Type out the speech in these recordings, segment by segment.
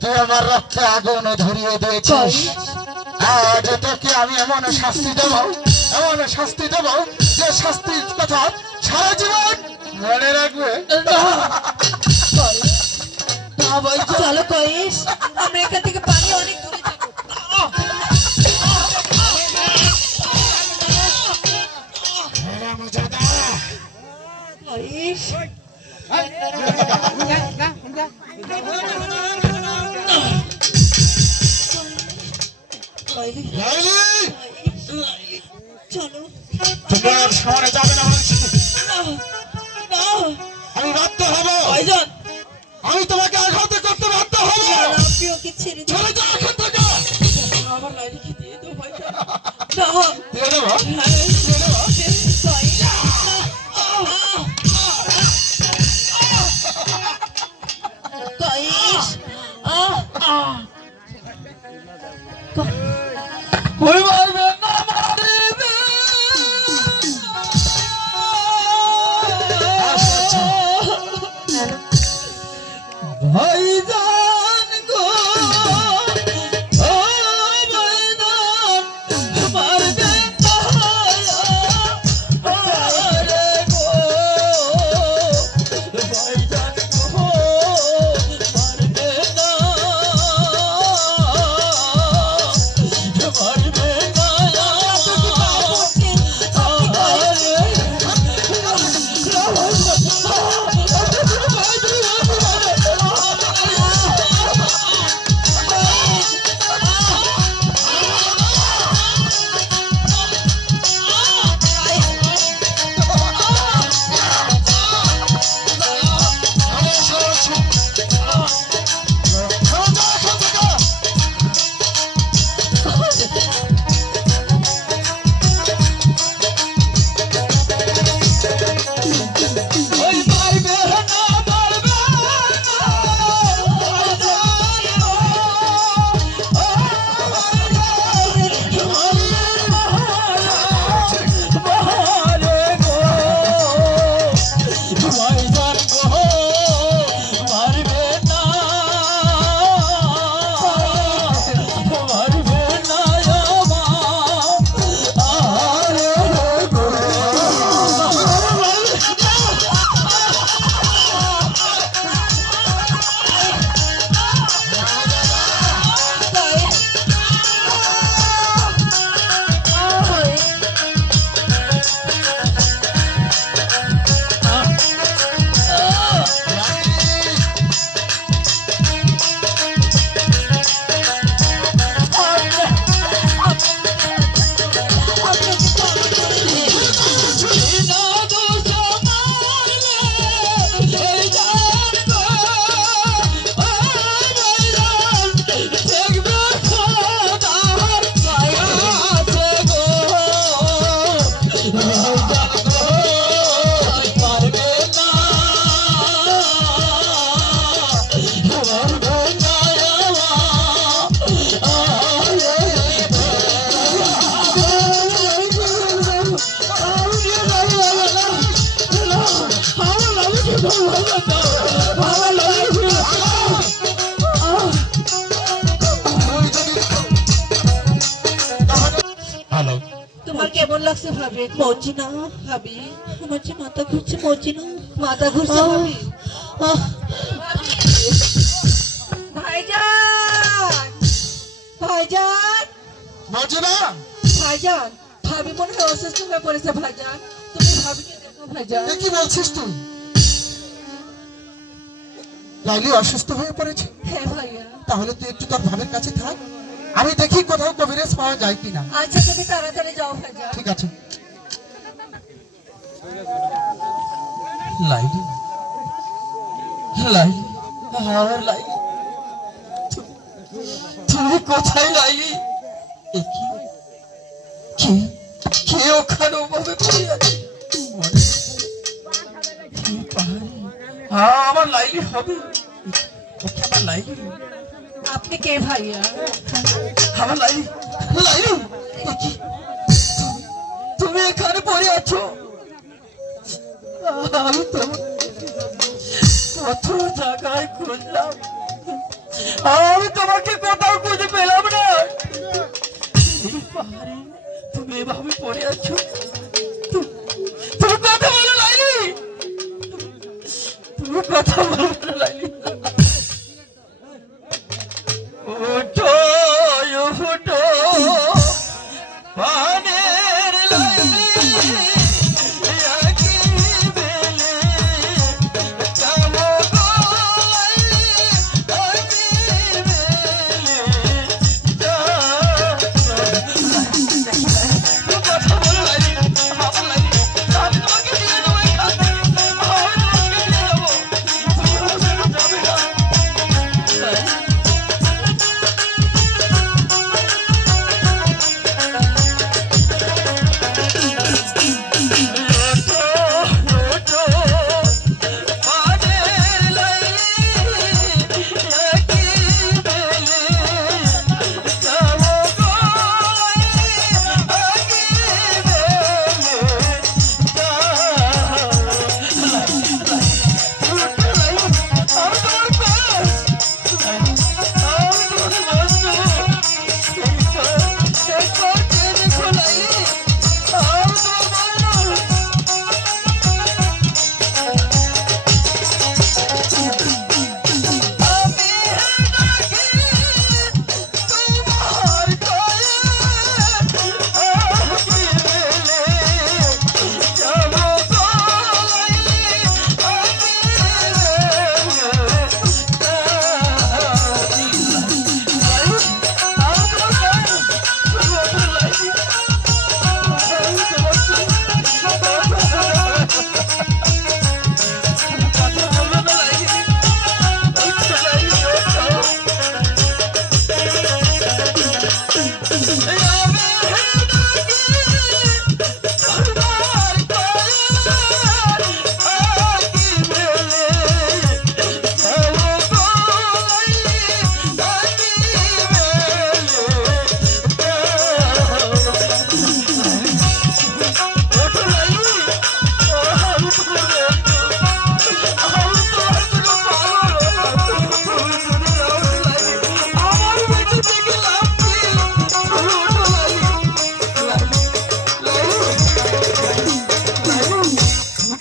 তুই আমার রক্তে আগুন ধরিয়ে দিয়েছিস। আজ তোকে আমি এমন শাস্তি দেব, এমন শাস্তি দেব যে শাস্তির কথা সারা জীবন মনে রাখবে। চলো কয়েস, আমরা এখান থেকে পানি অনেক দূরে যাবো। কয়েস চলো, তুমি আর সামনে যাবে না বলছি। আমি বাধ্য হব, আমি তোমাকে আঘাত করতে বাধ্য হব। আপনি ওকে ছেড়ে চলে যাও এখান থেকে। আমার লাইলিকে দিয়ে দেবো ভাইজান। দিয়ে দেবো? ভাইজান গো, ও ভাইজান মারবে না, আরে গো ভাইজান গো মারবে না, মারবে না তোমার কেমন লাগছে ভাবি? মর্জিনা ভাবি, আমার যে মাথা ঘুরছে মর্জিনা, মাথা ঘুরছে ভাবি। ভাইজান, ভাইজান, মর্জিনা, ভাইজান, ভাবি মনে হয় অসুস্থ হয়ে পড়েছে ভাইজান, তুমি ভাবিকে দেখো ভাইজান। কি বলছিস তুই? লাইলি অসুস্থ হয়ে পড়েছে? হ্যাঁ ভাইয়া। তাহলে তুই একটু তোর ভাবের কাছে থাক, আমি দেখি কোথাও কবিরাজ পাওয়া যায় কিনা। আচ্ছা তুমি তাড়াতাড়ি যাও ভাইজান। ঠিক আছে। লাইলি, লাইলি, আমার লাইলি, তুমি কোথায় লাইলি? কে ওখানে ওভাবে পড়ে আছে? আমার লাইলি হবে, ওকে আমার লাইলি। আপনি কে ভাইয়া? আমার লাইলি, লাইলি, তুমি এখানে পড়ে আছো? আমি তো কত জায়গায় বুঝলাম, আমি তোমাকে কোথাও খুঁজে পেলাম না। এই পাহাড়ে তুমি এভাবে পড়ে আছো, তুমি কথা বলো লাইলি, তুমি কথা বলো না লাইলি। ওঠো ওঠো পানের লাইলি, একই বেলে যাবো গো লাইলি, একই বেলে যাবো। কথা বলো লাইলি, আমার লাইলি, আমি তোমাকে নিয়ে যাবো এখান থেকে, আমি তোমাকে নিয়ে যাবো, তুমি আমার সাথে যাবে না।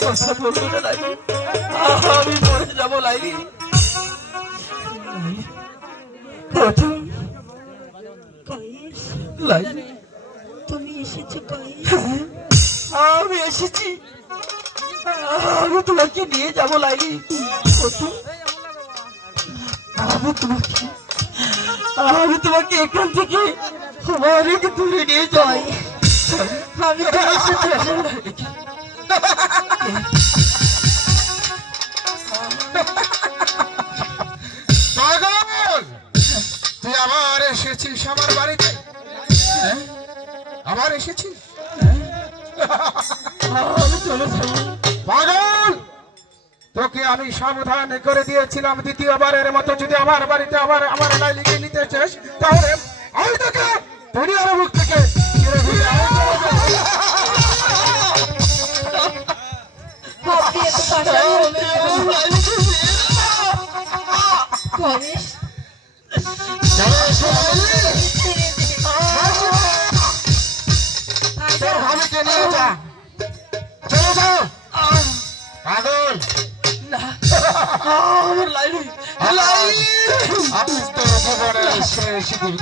কথা বলবো না লাইলি, আমি মরে যাবো লাইলি। কথা কয়েস, লাইলি, তুমি এসেছো কয়েস? আমি এসেছি, আমি তোমাকে নিয়ে যাবো লাইলি। আমি তোমাকে এখান থেকে অনেক দূরে নিয়ে যাই। আমি তোমার সাথে পাগল, তুই আবার এসেছিস আমার বাড়িতে? হ্যাঁ? আবার এসেছিস? আমি চলে যাবো। পাগল, তোকে আমি সাবধান করে দিয়েছিলাম, দ্বিতীয়বারের মতো যদি আমার বাড়িতে আবার আমার লাইলিকে নিতে চাস, তাহলে আমি তোকে দুনিয়ার মুখ থেকে চিরে ফেলে আপনি এত পাশান হলেন কয়েস? তোর ভাবিকে নিয়ে যা, চলে যাও। পাগল, না, আমার লাইলি, লাইলি, আজ তোর জীবনের শেষ দিন।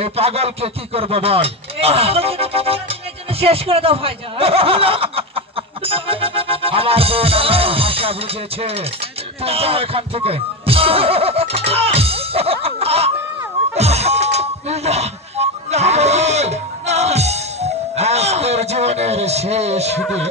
এই পাগলকে কি করবো বল? শেষ করে দাও ভাইজান। আমার বোন আমার ভাষা বুঝেছে, তুই যা এখান থেকে। পাগল, আজ তোর জীবনের শেষ দিন।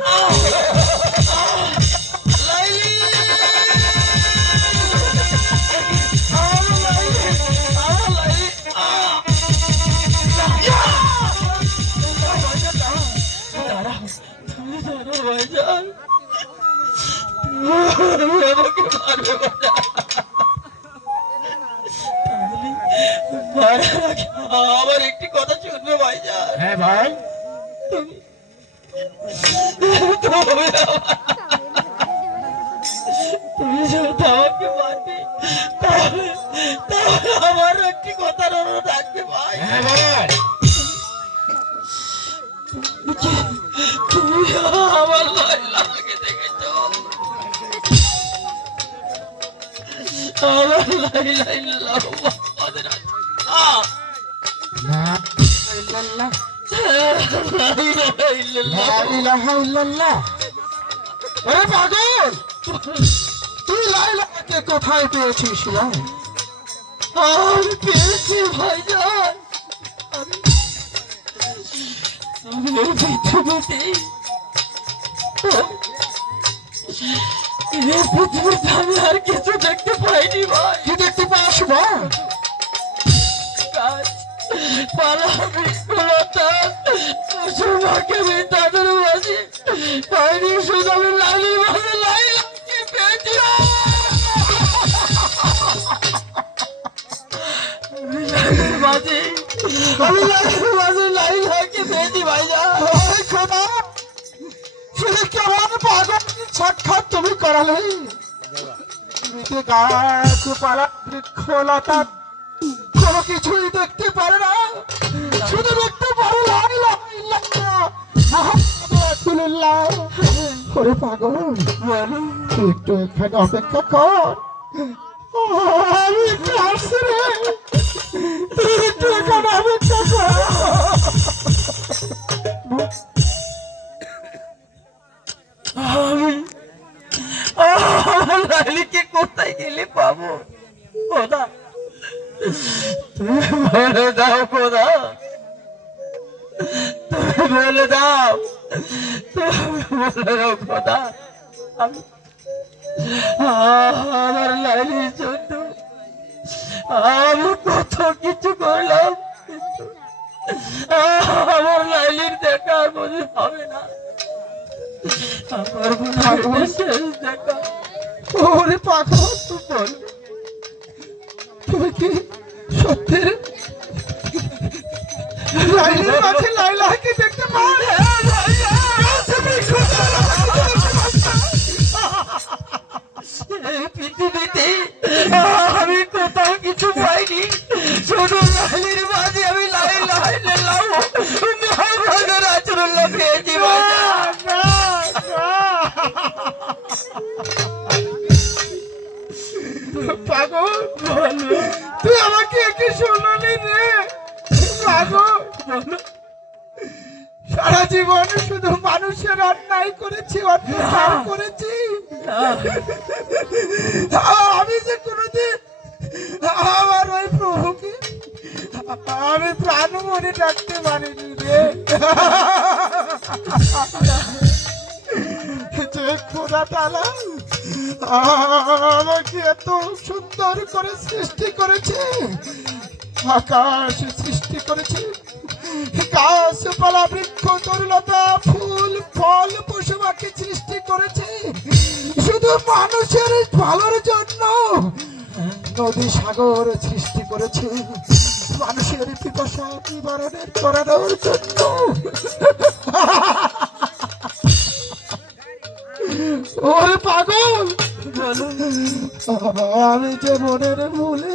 ভাইজান, মারবে বাজান। মারার আগে আমার একটি কথা শুনবে ভাইজান। হ্যাঁ ভাই, তুমি যেহেতু আমাকে মারবে, তাহলে আমার একটি কথার অনুরোধ থাকবে ভাই। হ্যাঁ ভাই, তুমি আমার লাইলাকে দেখেছো? আমার লাইলা ইল্লাল্লাহু মুহাম্মাদুর রাসূলুল্লাহ। লা ইল্লাল্লাহ, লাইলা ইল্লাল্লাহ। লা ইলাহা ইল্লাল্লাহ। আরে পাগল, তুই লাইলাকে কোথায় পেয়েছিস ভাই? আমি পেয়েছি ভাইজান। আমি এই পৃথিবীতে আমি আর কিছু দেখতে পাইনি ভাই। কি দেখতে পাস ভাই? গাছ পালা বৃক্ষলতা পশুপাখি আমি তাদের মাঝে পাইনি, শুধু আমি লালির মাঝে লাইলাকে পেয়েছি। আমি লালির মাঝে লাইলাকে পেয়েছি ভাইজান। ওই খোদা, শুধু কেমন পাগল সাক্ষাৎ তুমি করালে? তুমি তো গাছপালা বৃক্ষলতা কোনো কিছুই দেখতে পারে না, শুধু দেখতে পারে লা ইলাহা ইল্লাল্লাহ মুহাম্মাদুর রাসূলুল্লাহ। ওরে পাগল, তুই একটু এখানে অপেক্ষা কর, আমি একটু আসছি রে, তুই একটু এখানে অপেক্ষা কর। আমি আমার লালিকে কোথায় গেলে পাবো খোদা? তুমি বলে দাও খোদা, তুমি বলে দাও, তুমি বলে দাও খোদা। আমি আমার লালির জন্য আমি কত কিছু করলাম, কিন্তু আমার লালির দেখা আর মনে হবে না। আমার মনে হয় শেষ দেখা। ওরে পাগল, তুই বল, তুমি কি সত্যি লাইলার মাঝে লাইলাকে দেখতে পাও? এই পৃথিবীতে আমি কোথাও কিছু পাইনি, শুধু লাইলির মাঝে আমি লাইলা ইল্লাল্লাহু মুহাম্মাদুর রাসূলুল্লাহ পেয়েছি ভাইজান। পাগল, তুই আমাকে কি শোনালি রে? পাগল, সারা জীবন শুধু মানুষের অন্যায় করেছি, অত্যাচার করেছি। আমি যে কোনোদিন আমার ওই প্রভুকে আমি প্রাণ মনে ডাকতে পারিনি রে। যে খোদা তাআলা আমাকে এত সুন্দর করে সৃষ্টি করেছে, আকাশ সৃষ্টি করেছে, গাছপালা বৃক্ষ তরুলতা ফুল ফল পশু পাখি সৃষ্টি করেছে শুধু মানুষের ভালোর জন্য। নদী সাগর সৃষ্টি করেছে মানুষের পিপাসা নিবারণের করানোর জন্য। ওরে পাগল, আমি যে মনের ভুলে